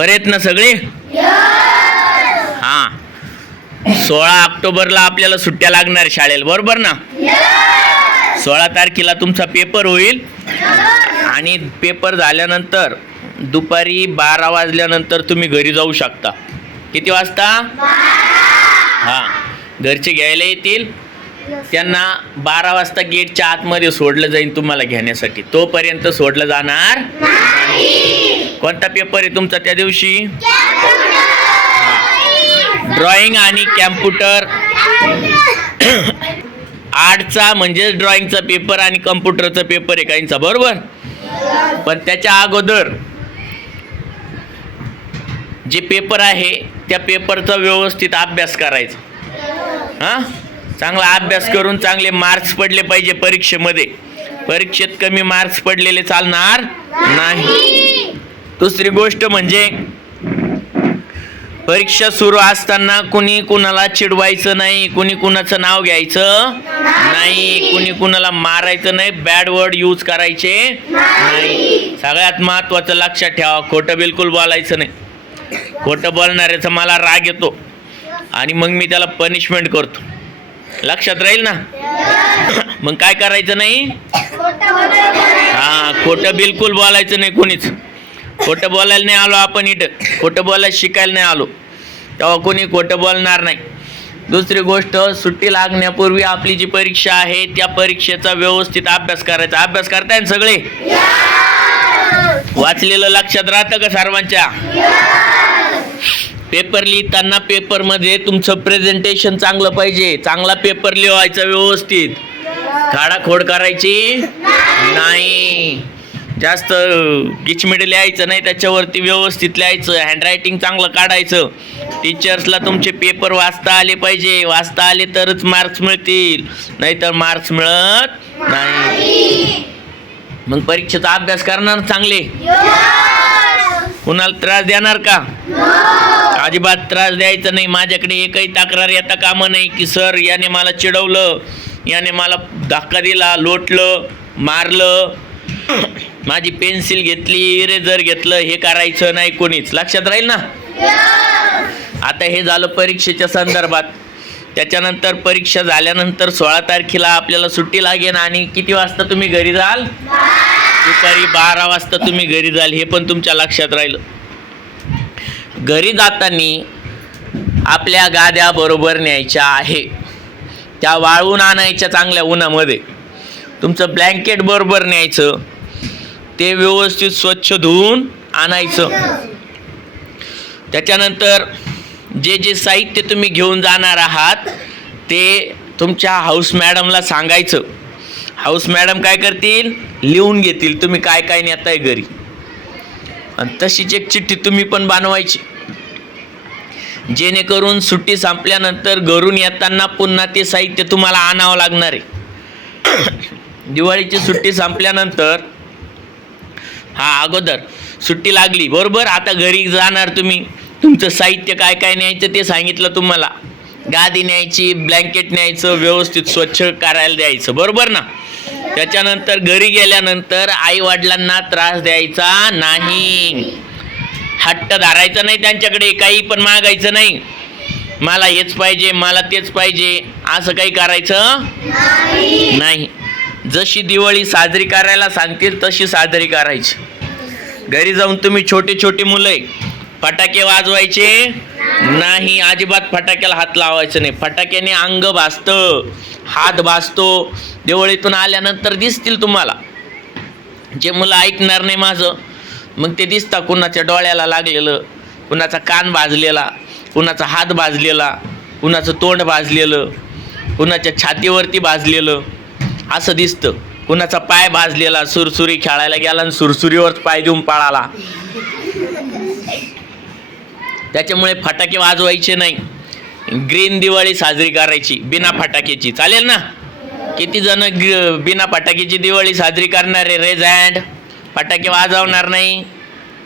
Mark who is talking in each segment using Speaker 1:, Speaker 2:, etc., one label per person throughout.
Speaker 1: बरे आहेत ना सगळे? हा. सोळा ऑक्टोबरला आपल्याला सुट्ट्या लागणार शाळेला बरोबर ना? सोळा तारखेला तुमचा पेपर होईल. आणि पेपर झाल्यानंतर दुपारी बारा वाजल्यानंतर तुम्ही घरी जाऊ शकता. किती वाजता? हां. घरचे घ्यायला येतील. त्यांना बारा वाजता गेटच्या आतमध्ये सोडलं जाईल तुम्हाला घेण्यासाठी. तोपर्यंत सोडलं जाणार कोणता पेपर आहे तुमचा त्या दिवशी? ड्रॉइंग आणि कॅम्प्युटर आर्टचा म्हणजे ड्रॉइंगचा पेपर आणि कम्प्युटरचा पेपर आहे काहींचा बरोबर? पण त्याच्या अगोदर जे पेपर आहे त्या पेपरचा व्यवस्थित अभ्यास करायचा. हां? चांगला अभ्यास करून चांगले मार्क्स पडले पाहिजे परीक्षेमध्ये. परीक्षेत कमी मार्क्स पडलेले चालणार नाही. दुसरी गोष्ट म्हणजे परीक्षा सुरू असताना कुणी कुणाला चिडवायचं नाही कुणी कुणाचं नाव घ्यायचं नाही कुणी कुणाला मारायचं नाही बॅड वर्ड यूज करायचे नाही. सगळ्यात महत्वाचं लक्षात ठेवा खोटं बिलकुल बोलायचं नाही. खोटं बोलणाऱ्याचा मला राग येतो आणि मग मी त्याला पनिशमेंट करतो. लक्षात राहील ना? मग काय करायचं नाही? हा खोटं बिलकुल बोलायचं नाही कोणीच. खोटं बोलायला नाही आलो आपण इथं. खोटं बोलायला शिकायला नाही आलो. तेव्हा कोणी खोटं बोलणार नाही. दुसरी गोष्ट सुट्टी लागण्यापूर्वी आपली जी परीक्षा आहे त्या परीक्षेचा व्यवस्थित अभ्यास करायचा. अभ्यास करताय सगळे? वाचलेलं लक्षात राहतं का सर्वांच्या? पेपर लिहिताना पेपरमध्ये तुमचं प्रेझेंटेशन चांगलं पाहिजे. चांगला पेपर लिहायचा व्यवस्थित. खाडाखोड करायची नाही. जास्त गिचमिड लिहायचं नाही त्याच्यावरती व्यवस्थित लिहायचं. हँडरायटिंग चांगलं काढायचं. टीचर्सला तुमचे पेपर वाचता आले पाहिजे. वाचता आले तरच मार्क्स मिळतील. नाहीतर मार्क्स मिळत नाही. मग परीक्षेचा अभ्यास करणार चांगले? कुणाला त्रास देणार का? अजिबात त्रास द्यायचा नाही. माझ्याकडे एकही तक्रार येता कामं नाही की सर याने मला चिडवलं याने मला धक्का दिला लोटलं मारलं माझी पेन्सिल घेतली इरेझर घेतलं हे करायचं नाही कोणीच. लक्षात राहील ना? आता हे झालं परीक्षेच्या संदर्भात. त्याच्यानंतर परीक्षा झाल्यानंतर सोळा तारखेला आपल्याला सुट्टी लागेल आणि किती वाजता तुम्ही घरी जाल? दुपारी बारा वाजता तुम्ही घरी जाल हे पण तुमच्या लक्षात राहिलं. घरी जाताना आपल्या गाद्या बरोबर न्यायच्या आहे. त्या वाळवून आणायच्या चांगल्या उन्हामध्ये. तुमचं ब्लँकेट बरोबर न्यायचं. ते व्यवस्थित स्वच्छ धुवून आणायचं. त्याच्यानंतर जे जे साहित्य तुम्ही घेऊन जाणार आहात ते तुमच्या हाऊस मॅडमला सांगायचं. हाऊस मॅडम काय करतील? लिहून घेतील. तुम्ही काय काय नेताय घरी. आणि तशीच एक चिठ्ठी तुम्ही पण बनवायची. जेणेकरून सुट्टी संपल्यानंतर घरून येताना पुन्हा ते साहित्य तुम्हाला आणावं लागणार आहे. दिवाळीची सुट्टी संपल्यानंतर हा अगोदर सुट्टी लागली. बरोबर? आता घरी जाणार तुम्ही. तुमचं साहित्य काय काय न्यायचं ते सांगितलं तुम्हाला. गादी न्यायची ब्लँकेट न्यायचं व्यवस्थित स्वच्छ करायला द्यायचं. बरोबर ना? त्याच्यानंतर घरी गेल्यानंतर आई वडिलांना त्रास द्यायचा नाही. हट्ट धारायचा नाही त्यांच्याकडे काही पण मागायचं नाही. मला हेच पाहिजे मला तेच पाहिजे असं काही करायचं नाही. जशी दिवाळी साजरी करायला सांगतील तशी साजरी करायची. घरी जाऊन तुम्ही छोटे छोटे मुलं आहे. फटाके वाजवायचे? नाही अजिबात फटाक्याला हात लावायचं नाही. फटाक्याने अंग भासतं. हात भासतो. देवळीतून आल्यानंतर दिसतील तुम्हाला. जे मुलं ऐकणार नाही माझं मग ते दिसतं कुणाच्या डोळ्याला लागलेलं कुणाचा कान भाजलेला कुणाचा हात भाजलेला कुणाचं तोंड भाजलेलं कुणाच्या छातीवरती भाजलेलं असं दिसतं. कुणाचा पाय भाजलेला सुरसुरी खेळायला गेला आणि सुरसुरीवर पाय देऊन पळाला. त्याच्यामुळे फटाके वाजवायचे नाही. ग्रीन दिवाळी साजरी करायची बिना फटाक्याची. चालेल ना? किती जण ग बिना फटाक्याची दिवाळी साजरी करणार आहे रेज हँड फटाके वाजवणार नाही.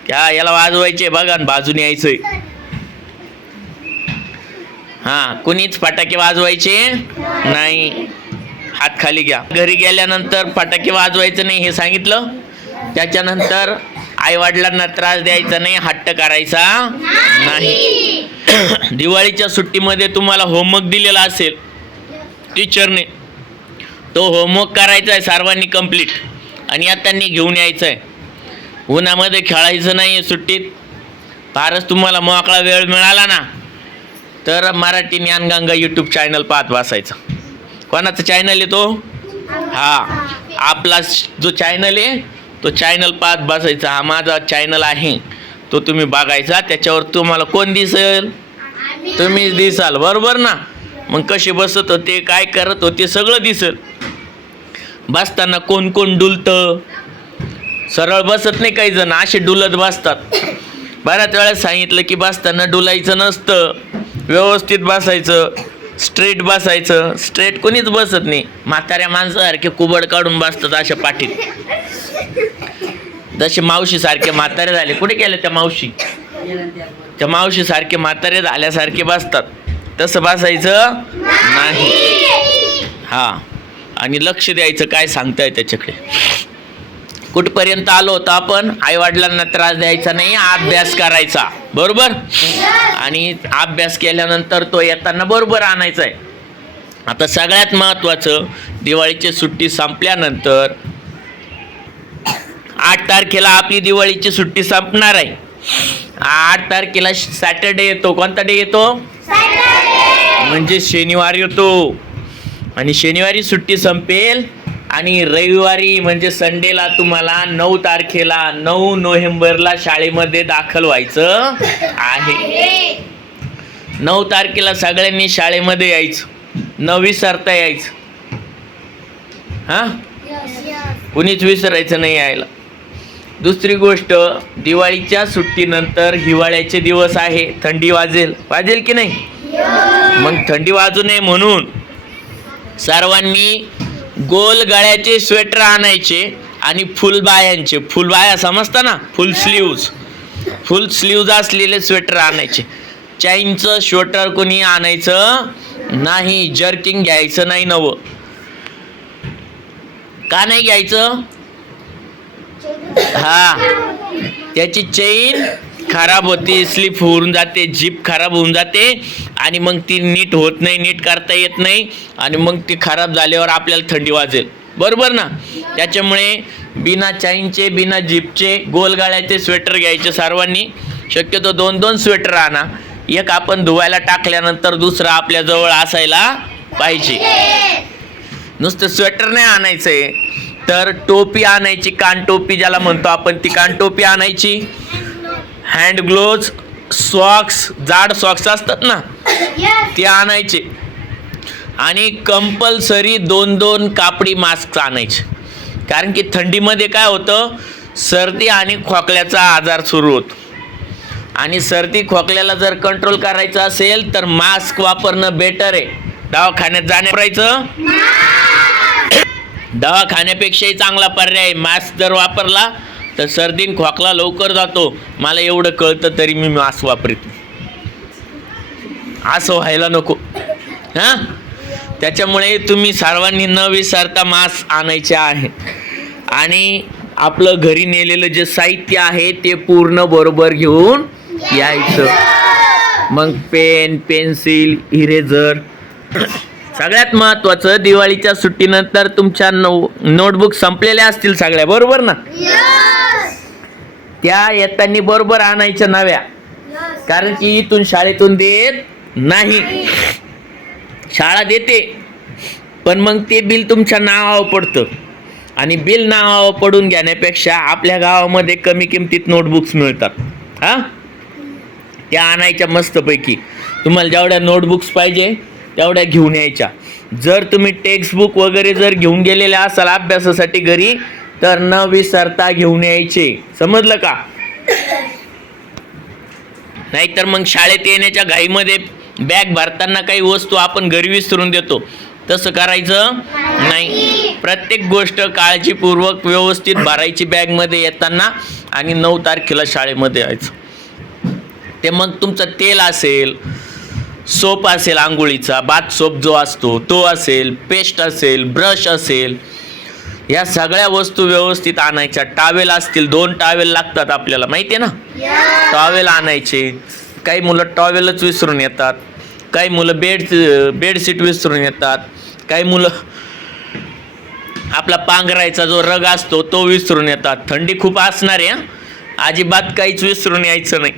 Speaker 1: त्या याला वाजवायचे बघा बाजून यायचंय. हां कुणीच फटाके वाजवायचे नाही. हात खाली घ्या. घरी गेल्यानंतर फटाके वाजवायचं नाही हे सांगितलं. त्याच्यानंतर आई वडिलांना त्रास द्यायचा नाही हट्ट करायचा नाही. दिवाळीच्या सुट्टीमध्ये तुम्हाला होमवर्क दिलेला असेल टीचरने तो होमवर्क करायचा आहे सर्वांनी कंप्लीट आणि आता त्यांनी घेऊन यायचं आहे उन्हामध्ये खेळायचं नाही आहे सुट्टीत फारच तुम्हाला मोकळा वेळ मिळाला ना तर मराठी ज्ञानगंगा यूट्यूब चॅनल पाहत बसायचं. कोणाचं चॅनल आहे तो? हा आपला जो चॅनल आहे तो चॅनल पाहत बसायचा. हा माझा चॅनल आहे. तो तुम्ही बघायचा. त्याच्यावर तुम्हाला कोण दिसेल? तुम्हीच दिसाल. बरोबर ना? मग कसे बसत होते काय करत होते सगळं दिसेल. बसताना कोण कोण डुलतं? सरळ बसत नाही काही जण. असे डुलत बसतात. बऱ्याच वेळा सांगितलं की बसताना डुलायचं नसतं. व्यवस्थित बसायचं. स्ट्रेट बसायचं स्ट्रेट कोणीच बसत नाही. म्हाताऱ्या माणसासारखे कुबड काढून बसतात अशा पाठीत. जसे मावशी सारखे म्हातारे झाले. कुठे गेले त्या मावशी? त्या मावशी सारखे म्हातारे झाल्यासारखे बसतात. तसं बसायचं नाही. हा. आणि लक्ष द्यायचं काय सांगताय त्याच्याकडे? कुठपर्यंत आलो होतो आपण? आई वडिलांना त्रास द्यायचा नाही अभ्यास करायचा. बरोबर? आणि अभ्यास केल्यानंतर तो येताना बरोबर आणायचा आहे आता सगळ्यात महत्त्वाचं दिवाळीची सुट्टी संपल्यानंतर आठ तारखेला आपली दिवाळीची सुट्टी संपणार आहे आठ तारखेला सॅटर्डे येतो. कोणता डे येतो? म्हणजे शनिवार येतो. आणि शनिवारी सुट्टी संपेल आणि रविवारी म्हणजे संडेला तुम्हाला नऊ तारखेला नऊ नोव्हेंबरला शाळेमध्ये दाखल व्हायचं आहे. नऊ तारखेला सगळ्यांनी शाळेमध्ये यायचं. न विसरता यायचं. हां? कुणीच विसरायचं नाही यायला. दुसरी गोष्ट दिवाळीच्या सुट्टीनंतर हिवाळ्याचे दिवस आहे. थंडी वाजेल. वाजेल की नाही? मग थंडी वाजू नये म्हणून सर्वांनी गोल गळ्याचे स्वेटर आणायचे आणि फुलबायांचे. फुलबाया समजता ना? फुल स्लीव्ज फुल स्लीव्ज असलेले स्वेटर आणायचे. चाईनचं स्वेटर कोणी आणायचं? नाही जर्किंग घ्यायचं नाही नवं. का नाही घ्यायचं? हा. त्याची चेन खराब होते स्लिप होऊन जाते जीप खराब होऊन जाते आणि मग ती नीट होत नाही नीट करता येत नाही आणि मग ती खराब झाल्यावर आपल्याला थंडी वाजेल. बरोबर ना? त्याच्यामुळे बिना चाईनचे बिना जीपचे गोलगाळ्याचे स्वेटर घ्यायचे सर्वांनी. शक्यतो दोन दोन स्वेटर आणा. एक आपण धुवायला टाकल्यानंतर दुसरा आपल्याजवळ असायला पाहिजे. नुसतं स्वेटर नाही आणायचं आहे तर टोपी आणायची कान टोपी ज्याला म्हणतो आपण ती कान टोपी आणायची. हँड ग्लोव्ज सॉक्स जाड सॉक्स असतात ना ते आणायचे. आणि कंपल्सरी दोन दोन कापडी मास्क आणायचे. कारण की थंडीमध्ये काय होतं सर्दी आणि खोकल्याचा आजार सुरू होतो. आणि सर्दी खोकल्याला जर कंट्रोल करायचं असेल तर मास्क वापरणं बेटर आहे. दवाखान्यात जाण्याचं दवाखान्यापेक्षाही चांगला पर्याय मास्क जर वापरला तर सर्दीन खोकला लवकर जातो. मला एवढं कळतं तरी मी मास्क वापरतो. असं व्हायला नको. हां? त्याच्यामुळे तुम्ही सर्वांनी न विसरता मास्क आणायचे आहे. आणि आपलं घरी नेलेलं जे साहित्य आहे ते पूर्ण बरोबर घेऊन यायचं. मग पेन पेन्सिल इरेझर. सगळ्यात महत्त्वाचं दिवाळीच्या सुट्टीनंतर तुमच्या नो नोटबुक संपलेल्या असतील सगळ्या बरोबर ना? त्या येताना बरोबर आणायच्या नव्या. कारण की इथून शाळेतून देत नाही. शाळा देते. पण मग ते बिल तुमच्या नावावर पडतं. आणि बिल नावावर पडून घेण्यापेक्षा आपल्या गावामध्ये कमी किमतीत नोटबुक्स मिळतात. हां? त्या आणायच्या मस्तपैकी. तुम्हाला जेवढ्या नोटबुक्स पाहिजे तेवढ्या घेऊन यायच्या. जर तुम्ही टेक्स्टबुक वगैरे जर घेऊन गेलेल्या असाल अभ्यासासाठी घरी तर न विसरता घेऊन यायचे. समजलं का? नाहीतर मग शाळेत येण्याच्या घाईमध्ये बॅग भरताना काही वस्तू आपण घरी विसरून देतो. तसं करायचं नाही. प्रत्येक गोष्ट काळजीपूर्वक व्यवस्थित भरायची बॅगमध्ये येताना आणि नऊ तारखेला शाळेमध्ये यायचं. ते मग तुमचं तेल असेल सोप असेल आंघोळीचा बाथ सोप जो असतो तो असेल पेस्ट असेल ब्रश असेल या सगळ्या वस्तू व्यवस्थित आणायच्या. टावेल असतील दोन टावेल लागतात आपल्याला माहिती आहे ना टॉवेल आणायचे. काही मुलं टॉवेलच विसरून येतात. काही मुलं बेड बेडशीट विसरून येतात. काही मुलं आपला पांघरायचा जो रग असतो तो विसरून येतात. थंडी खूप असणार आहे हं. अजिबात काहीच विसरून यायचं नाही.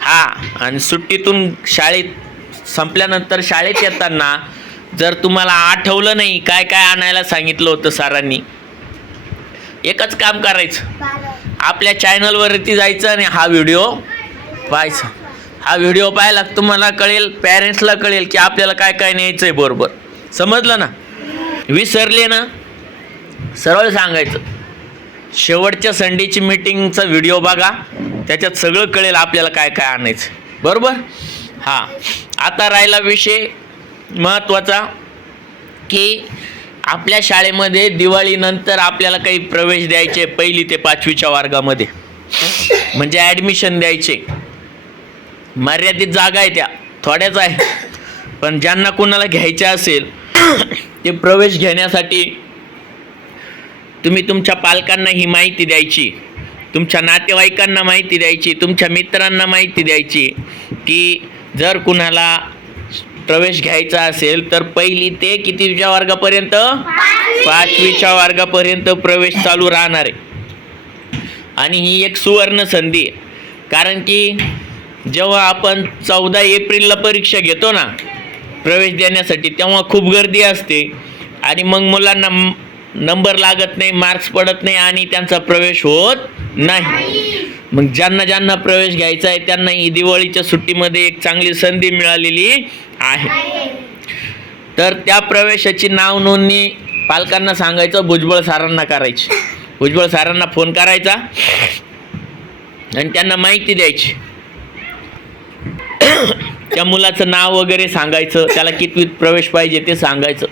Speaker 1: हा आणि सुट्टीतून शाळेत संपल्यानंतर शाळेत येताना जर तुम्हाला आठवलं नाही काय काय आणायला सांगितलं होतं सरांनी एकच काम करायचं. आपल्या चॅनलवरती जायचं आणि हा व्हिडिओ पाहायचा. हा व्हिडिओ पाहायला तुम्हाला कळेल पॅरेंट्सला कळेल की आपल्याला काय काय न्यायचं आहे बरोबर. समजलं ना? विसरले ना? सरळ सांगायचं. शेवटच्या संडेची मीटिंगचा व्हिडिओ बघा. त्याच्यात सगळं कळेल आपल्याला काय काय आणायचं. बरोबर? हां. आता राहिला विषय महत्त्वाचा की आपल्या शाळेमध्ये दिवाळीनंतर आपल्याला काही प्रवेश द्यायचे पहिली ते पाचवीच्या वर्गामध्ये. म्हणजे ॲडमिशन द्यायचे. मर्यादित जागा आहे त्या. थोड्याच आहे पण ज्यांना कोणाला घ्यायचे असेल ते प्रवेश घेण्यासाठी तुम्ही तुमच्या पालकांना ही माहिती द्यायची. तुमच्या नातेवाईकांना माहिती द्यायची. तुमच्या मित्रांना माहिती द्यायची की जर कुणाला प्रवेश घ्यायचा असेल तर पहिली ते कितीच्या वर्गापर्यंत? पाचवीच्या. वर्गापर्यंत प्रवेश चालू राहणार आहे. आणि ही एक सुवर्ण संधी आहे. कारण की जेव्हा आपण चौदा एप्रिलला परीक्षा घेतो ना प्रवेश देण्यासाठी तेव्हा खूप गर्दी असते. आणि मग मुलांना नंबर लागत नाही मार्क्स पडत नाही आणि त्यांचा प्रवेश होत नाही. मग ज्यांना ज्यांना प्रवेश घ्यायचा आहे त्यांना ही दिवाळीच्या सुट्टीमध्ये एक चांगली संधी मिळालेली आहे. तर त्या प्रवेशाची नाव नोंदणी पालकांना सांगायचं भुजबळ सरांना करायची. भुजबळ सरांना फोन करायचा आणि त्यांना माहिती द्यायची. त्या मुलाचं नाव वगैरे सांगायचं त्याला कितवीत प्रवेश पाहिजे ते सांगायचं.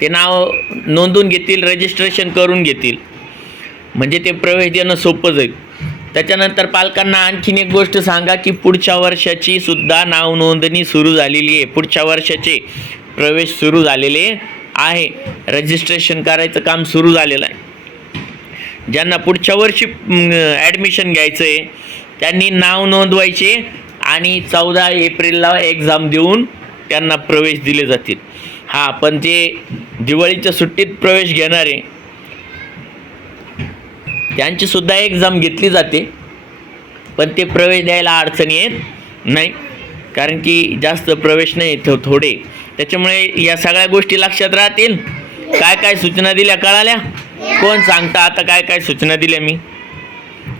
Speaker 1: ते नाव नोंदून घेतील रजिस्ट्रेशन करून घेतील. म्हणजे ते प्रवेश देणं सोपं जाईल. त्याच्यानंतर पालकांना आणखीन एक गोष्ट सांगा की पुढच्या वर्षाची सुद्धा नाव नोंदणी सुरू झालेली आहे. पुढच्या वर्षाचे प्रवेश सुरू झालेले आहे. रजिस्ट्रेशन करायचं काम सुरू झालेलं आहे. ज्यांना पुढच्या वर्षी ॲडमिशन घ्यायचं आहे त्यांनी नाव नोंदवायचे आणि चौदा एप्रिलला एक्झाम देऊन त्यांना प्रवेश दिले जातील. हां पण ते दिवाळीच्या सुट्टीत प्रवेश घेणारे त्यांची सुद्धा एक्झाम घेतली जाते. पण ते प्रवेश द्यायला अडचण येत नाही. कारण की जास्त प्रवेश नाही थो थोडे. त्याच्यामुळे या सगळ्या गोष्टी लक्षात राहतील. काय काय सूचना दिल्या कळाल्या? कोण सांगता? आता काय काय सूचना दिल्या मी?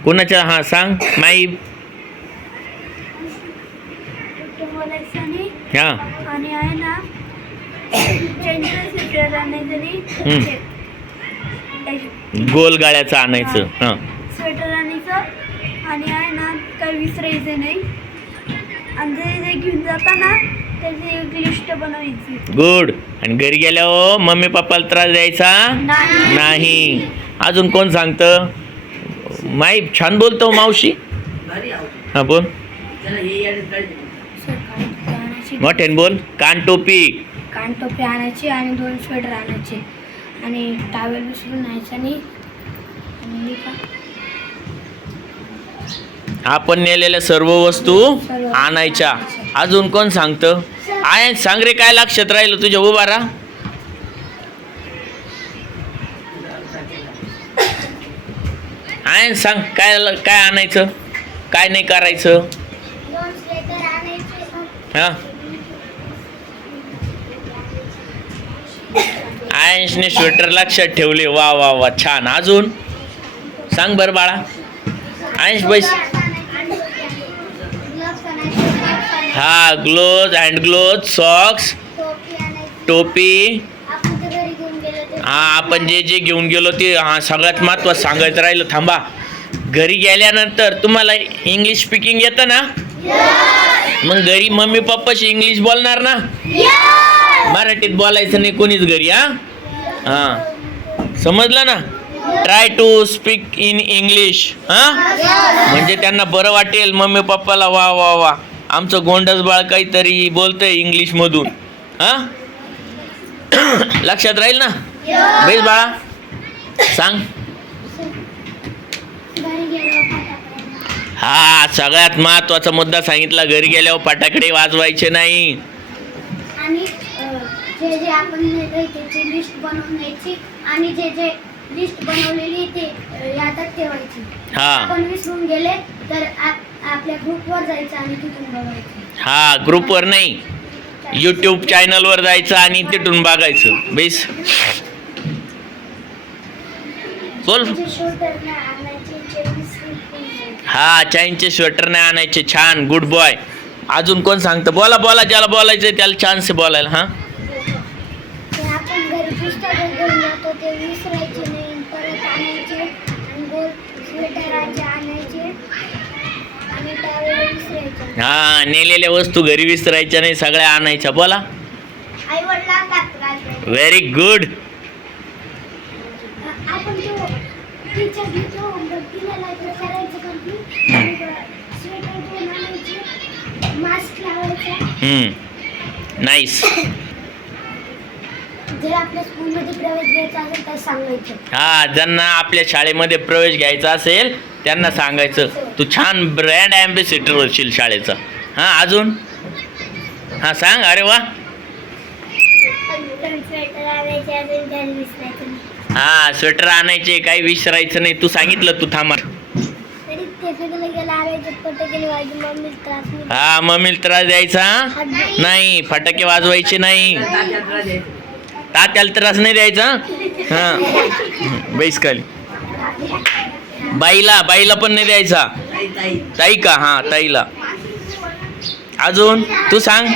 Speaker 1: कोणाच्या? हां सांग. माई.
Speaker 2: आणि
Speaker 1: हां गोल गाळ्याचं आणायचं. हां.
Speaker 2: स्वेटर आणायचं. आणि आहे ना काही विसरायचं नाही. आणि ते जे घेऊन जाताना त्याची एक लिस्ट बनवायची.
Speaker 1: गुड. आणि घरी गेल्यावर मम्मी पप्पाला त्रास द्यायचा?
Speaker 2: नाही.
Speaker 1: नाही. अजून कोण सांगतं? माई छान बोलतो मावशी. हां बोल.
Speaker 2: आणायची.
Speaker 1: मोठ्याने बोल. कान टोपी.
Speaker 2: कान टोपी आणायची आणि दोन स्वेटर आणायचे. आणि टावेल विसरून न्यायचं हे का?
Speaker 1: आपण नेलेल्या सर्व वस्तू आणायच्या. अजून कोण सांगतं? आय सांग रे काय लक्षात राहिलं तुझ्या उभा राहा आय सांग काय काय आणायचं? काय नाही करायचं? हा? आयन्सने स्वेटर लक्षात ठेवले. वा वा वा छान. अजून? सांग बरं बाळा. आयन्स बैस हा ग्लोज हँड ग्लोज सॉक्स टोपी. हा आपण जे जे घेऊन गेलो ते हा सगळ्यात महत्त्वाचं सांगायचं राहिलं. थांबा. घरी गेल्यानंतर तुम्हाला इंग्लिश स्पीकिंग येतं ना? मग घरी मम्मी पप्पाशी इंग्लिश बोलणार ना? मराठीत बोलायचं नाही कोणीच घरी हा? हां. समजलं ना? Try to speak in English हां? म्हणजे त्यांना बरं वाटेल मम्मी पप्पाला वा वा वा. आमचं गोंडस बाळ काहीतरी बोलतंय इंग्लिशमधून हां? लक्षात राहील ना? बेस बाळा सांग. हा सगळ्यात महत्त्वाचा मुद्दा सांगितला घरी गेल्यावर फटाकडे वाजवायचे नाही.
Speaker 2: आणि जे जे आपण नेलंय त्याची लिस्ट बनवून घ्यायची आणि जे जे लिस्ट बनवलेली ते यादत ठेवायची.
Speaker 1: हा.
Speaker 2: आपण विसरून गेले तर आप- आपल्या ग्रुपवर जायचं आणि तिथून बघायचं.
Speaker 1: हा ग्रुपवर नाही. यूट्यूब चॅनलवर जायचं आणि तिथून बघायचं. बेस. बोल. हा चाईनचे स्वेटर नाही आणायचे. छान. गुड बॉय अजून कोण सांगतं? बोला बोला. ज्याला बोलायचं त्याला चान्स आहे बोलायला हा
Speaker 2: ते आपण घरी पुस्तकं घेऊन जातो ते विसरायचे नाही परत आणायचे आणि गोल स्वेटराचे आणायचे आणि त्यावेळेला विसरायचे
Speaker 1: हा नेलेल्या वस्तू घरी विसरायच्या नाही सगळ्या आणायच्या बोला. व्हेरी गुड नाईस हा ज्यांना आपल्या शाळेमध्ये प्रवेश घ्यायचा असेल त्यांना सांगायचं तू छान ब्रँड अँबेसिडर होशील शाळेचा. हा अजून? हा सांग अरे वा. हा स्वेटर आणायचे काही विसरायचं नाही. तू सांगितलं तू थांबा.
Speaker 2: मम्मी
Speaker 1: हा मम्मीला त्रास द्यायचा नाही फटाके वाजवायचे नाही. तात्याला त्रास नाही द्यायचा हा? बैस खाली बाईला बाईला पण नाही द्यायचा. ताई का? हा ताईला. अजून? तू सांग.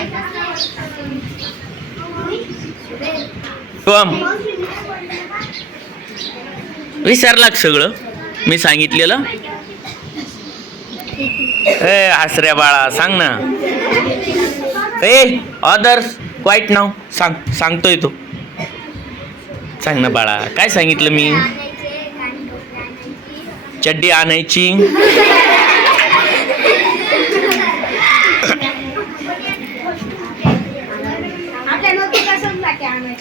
Speaker 1: विसरला का सगळं? मी सांगितलेलं? ए हसऱ्या बाळा सांग ना. ए अदर्स वाईट नाव सांग सांगतोय तो. सांग ना बाळा काय सांगितलं मी? चड्डी आणायची?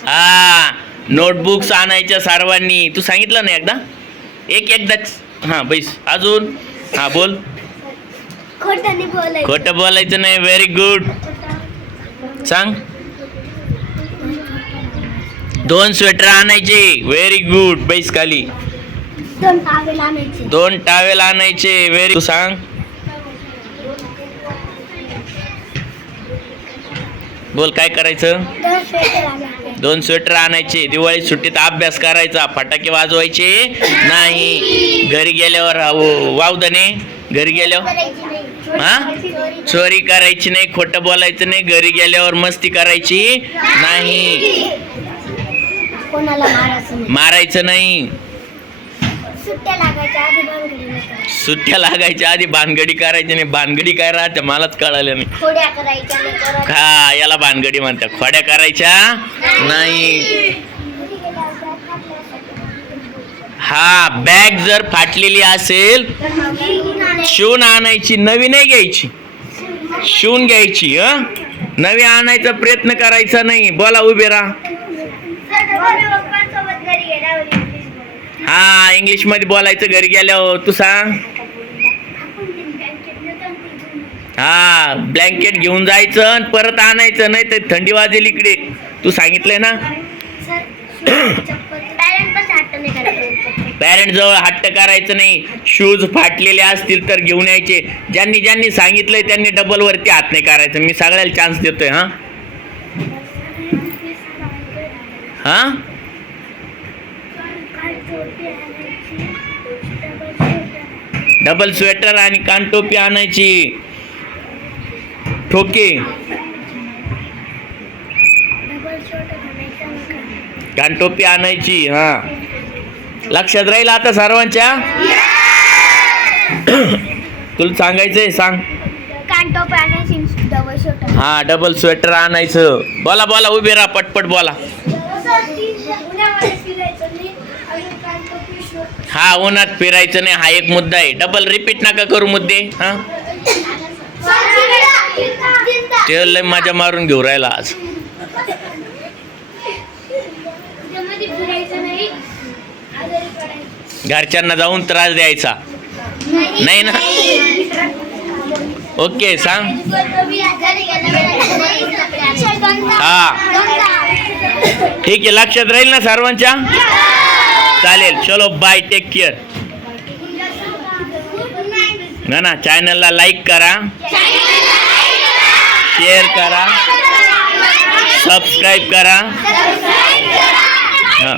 Speaker 1: हा नोटबुक्स आणायच्या सर्वांनी. तू सांगितलं ना एकदा? एक एकदाच. हा बैस. अजून? हा बोल.
Speaker 2: खोटं नाही बोलायचं.
Speaker 1: खोटं बोलायचं नाही. व्हेरी गुड सांग. दोन स्वेटर आणायचे. व्हेरी गुड बैस खाली.
Speaker 2: दोन टावेल आणायचे.
Speaker 1: दोन टावेल आणायचे. व्हेरी तू सांग. बोल काय करायचं?
Speaker 2: दोन स्वेटर आणायचे.
Speaker 1: दिवाळी सुट्टीत अभ्यास करायचा. फटाके वाजवायचे? नाही. घरी गेल्यावर वावदने घरी गेल्यावर हा? चोरी करायची नाही. खोटं बोलायचं नाही. घरी गेल्यावर मस्ती करायची? नाही.
Speaker 2: कोणाला मारायचं नाही.
Speaker 1: मारायचं नाही.
Speaker 2: सुट्ट्या लागायच्या आधी भानगडी नाही करायची.
Speaker 1: सुट्ट्या लागायच्या आधी भानगडी करायची नाही भानगडी काय राहते मलाच कळालं नाही.
Speaker 2: खोड्या करायच्या नाही परत
Speaker 1: हा याला भानगडी म्हणतात. खोड्या करायच्या? नाही.
Speaker 2: घरी गेल्यावर
Speaker 1: हा बॅग जर फाटलेली असेल
Speaker 2: तर मग शिवून आणायची.
Speaker 1: शिवून आणायची नवी नाही घ्यायची. शिवून घ्यायची ह? नवी आणायचा प्रयत्न करायचा नाही. बोला उभे राहा.
Speaker 2: पप्पांसोबत घरी गेल्यावर.
Speaker 1: हा इंग्लिशमध्ये बोलायचं घरी गेल्यावर तू सांग. हा ब्लँकेट घेऊन जायचं आणि परत आणायचं नाही तर थंडी वाजेल इकडे. तू सांगितलंय ना?
Speaker 2: पॅरेंट
Speaker 1: जवळ हट्ट करायचं नाही. शूज फाटलेले असतील तर घेऊन यायचे. ज्यांनी ज्यांनी सांगितलंय त्यांनी डबल वरती हात नाही करायचं. मी सगळ्याला चान्स देतोय हा? हा? डबल स्वेटर आणि कानटोपी आणायची. ठोके. कानटोपी आणायची हा. लक्षात राहील आता सर्वांच्या? तुला सांगायचंय सांग.
Speaker 2: कांटो पाण्याची डबल शर्ट
Speaker 1: हा डबल स्वेटर आणायचं. बोला बोला उभे राहा पटपट बोला. हा उन्हात फिरायचं नाही हा एक मुद्दा आहे. डबल रिपीट नका करू मुद्दे हा? ते लय माझ्या मारून घेऊ राहिला आज. घरच्यांना जाऊन त्रास द्यायचा. नाही ना? ओके सांग. हा. ठीक आहे लक्षात राहील ना सर्वांच्या? चालेल. चलो बाय टेक केअर ना ना चॅनलला लाईक करा. शेअर करा. सबस्क्राईब करा. हा.